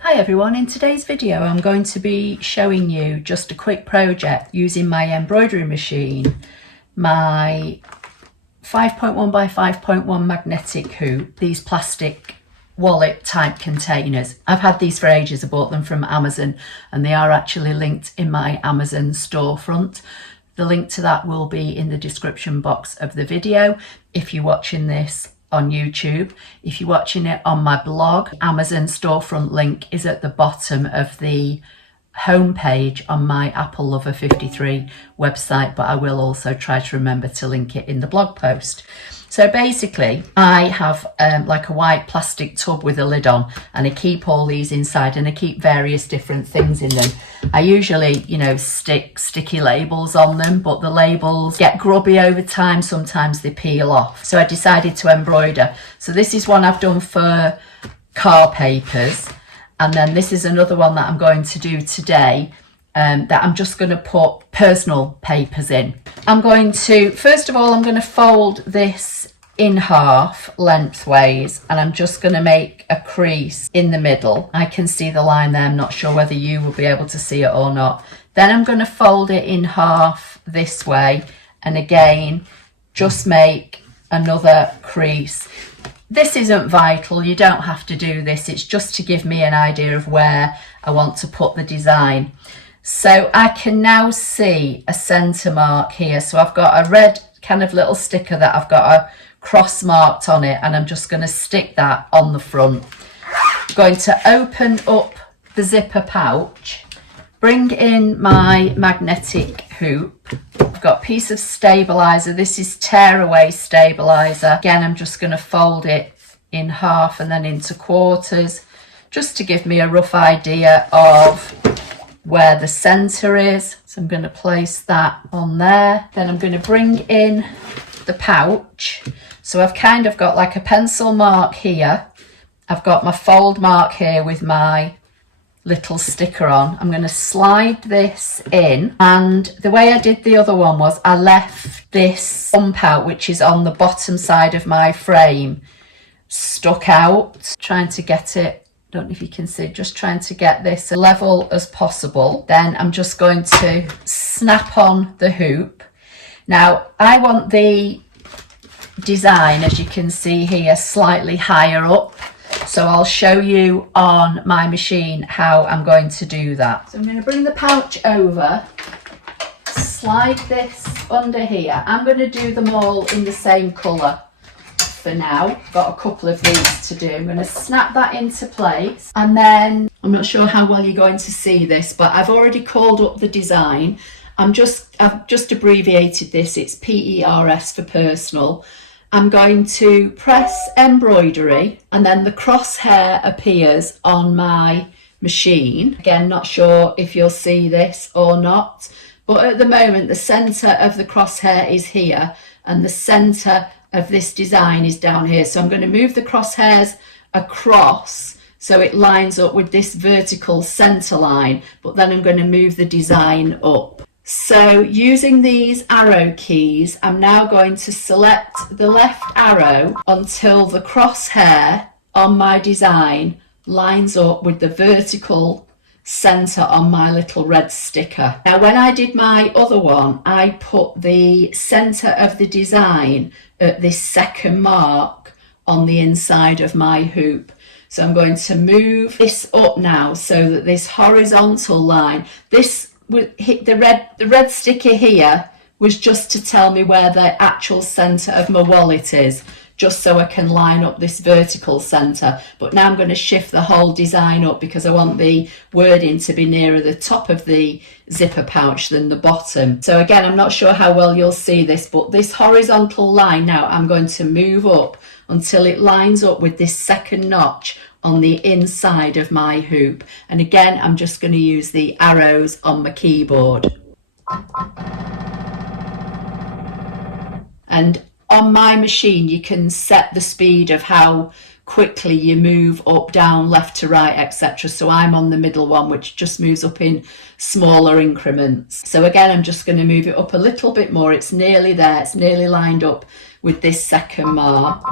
Hi everyone, in today's video I'm going to be showing you just a quick project using my embroidery machine, my 5.1 by 5.1 magnetic hoop, these plastic wallet type containers. I've had these for ages. I bought them from Amazon and they are actually linked in my Amazon storefront. The link to that will be in the description box of the video if you're watching this on YouTube. If you're watching it on my blog, Amazon storefront link is at the bottom of the homepage on my Apple Lover 53 website, but I will also try to remember to link it in the blog post. So basically I have like a white plastic tub with a lid on, and I keep all these inside and I keep various different things in them. I usually, stick sticky labels on them, but the labels get grubby over time. Sometimes they peel off. So I decided to embroider. So this is one I've done for car papers. And then this is another one that I'm going to do today that I'm just going to put personal papers in. I'm going to, first of all, I'm going to fold this in half lengthways, and I'm just going to make a crease in the middle. I can see the line there. I'm not sure whether you will be able to see it or not. Then I'm going to fold it in half this way, and again, just make another crease. This isn't vital, you don't have to do this, it's just to give me an idea of where I want to put the design. So I can now see a centre mark here. So I've got a red kind of little sticker that I've got a cross marked on it, and I'm just going to stick that on the front. I'm going to open up the zipper pouch, bring in my magnetic hoop. I've got a piece of stabiliser. This is tearaway stabiliser. Again, I'm just going to fold it in half and then into quarters, just to give me a rough idea of where the centre is. So I'm going to place that on there. Then I'm going to bring in the pouch. So I've kind of got like a pencil mark here. I've got my fold mark here with my little sticker on. I'm going to slide this in, and the way I did the other one was I left this bump out, which is on the bottom side of my frame, stuck out, trying to get it, don't know if you can see, just trying to get this as level as possible. Then I'm just going to snap on the hoop. Now I want the design, as you can see here, slightly higher up. So I'll show you on my machine how I'm going to do that. So I'm going to bring the pouch over, slide this under here. I'm going to do them all in the same colour for now. Got a couple of these to do. I'm going to snap that into place, and then I'm not sure how well you're going to see this, but I've already called up the design. I've just abbreviated this. It's PERS for personal. I'm going to press embroidery, and then the crosshair appears on my machine. Again, not sure if you'll see this or not, but at the moment the centre of the crosshair is here and the centre of this design is down here. So I'm going to move the crosshairs across so it lines up with this vertical centre line, but then I'm going to move the design up. So using these arrow keys, I'm now going to select the left arrow until the crosshair on my design lines up with the vertical centre on my little red sticker. Now when I did my other one, I put the centre of the design at this second mark on the inside of my hoop. So I'm going to move this up now so that this horizontal line, this the red sticker here was just to tell me where the actual centre of my wallet is, just so I can line up this vertical centre. But now I'm going to shift the whole design up because I want the wording to be nearer the top of the zipper pouch than the bottom. So again, I'm not sure how well you'll see this, but this horizontal line now I'm going to move up until it lines up with this second notch on the inside of my hoop. And again, I'm just going to use the arrows on my keyboard. And on my machine, you can set the speed of how quickly you move up, down, left to right, etc. So I'm on the middle one, which just moves up in smaller increments. So again, I'm just going to move it up a little bit more. It's nearly there. It's nearly lined up with this second mark.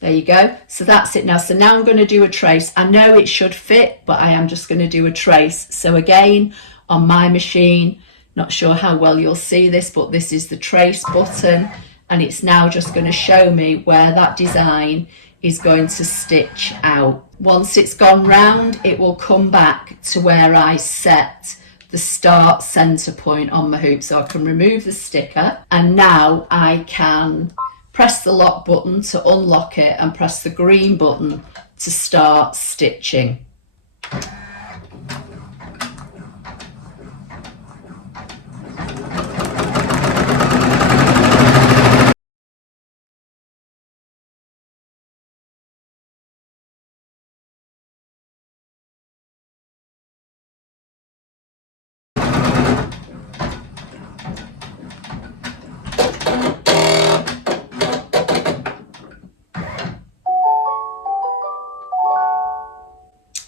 There you go. So that's it now. So now I'm going to do a trace. I know it should fit, but I am just going to do a trace. So again, on my machine, not sure how well you'll see this, but this is the trace button, and it's now just going to show me where that design is going to stitch out. Once it's gone round, it will come back to where I set the start center point on my hoop. So I can remove the sticker, and now I can press the lock button to unlock it and press the green button to start stitching.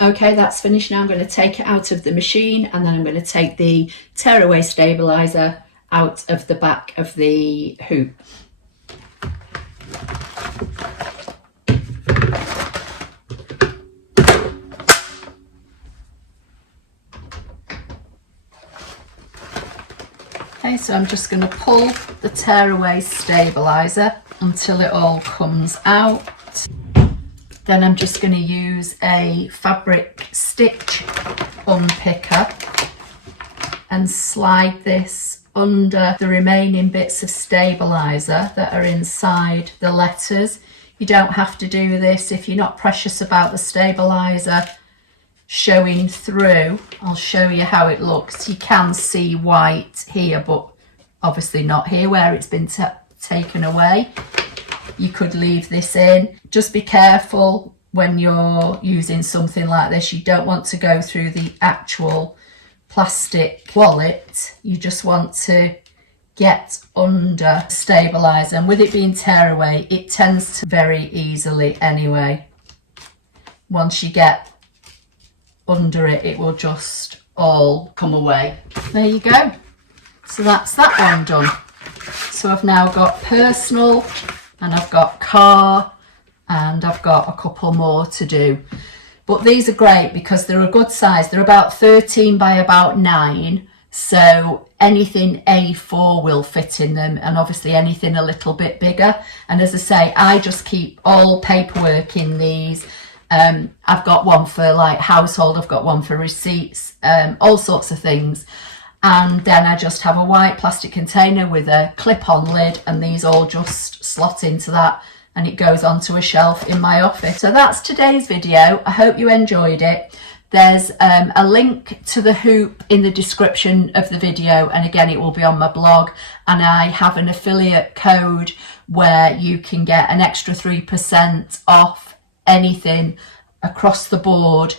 Okay, that's finished now. I'm going to take it out of the machine, and then I'm going to take the tearaway stabilizer out of the back of the hoop. Okay, so I'm just going to pull the tearaway stabilizer until it all comes out. Then I'm just going to use a fabric stitch unpicker and slide this under the remaining bits of stabilizer that are inside the letters. You don't have to do this if you're not precious about the stabilizer showing through. I'll show you how it looks. You can see white here, but obviously not here where it's been taken away. You could leave this in. Just be careful when you're using something like this. You don't want to go through the actual plastic wallet. You just want to get under stabilizer, and with it being tearaway, it tends to very easily anyway. Once you get under it, it will just all come away. There you go. So that's that one done. So I've now got personal, and I've got car, and I've got a couple more to do. But these are great because they're a good size. They're about 13 by about 9. So anything A4 will fit in them, and obviously anything a little bit bigger. And as I say, I just keep all paperwork in these. I've got one for like household, I've got one for receipts, all sorts of things. And then I just have a white plastic container with a clip-on lid, and these all just slot into that, and it goes onto a shelf in my office. So that's today's video. I hope you enjoyed it. There's a link to the hoop in the description of the video, and again it will be on my blog, and I have an affiliate code where you can get an extra 3% off anything across the board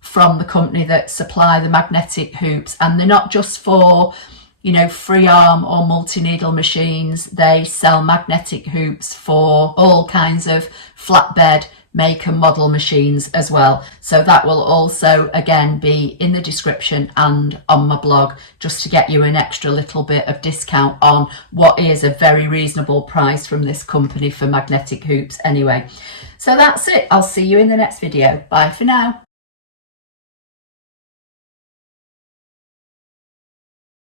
from the company that supply the magnetic hoops. And they're not just for, you know, free arm or multi-needle machines. They sell magnetic hoops for all kinds of flatbed make and model machines as well. So that will also again be in the description and on my blog, just to get you an extra little bit of discount on what is a very reasonable price from this company for magnetic hoops anyway. So that's it. I'll see you in the next video. Bye for now.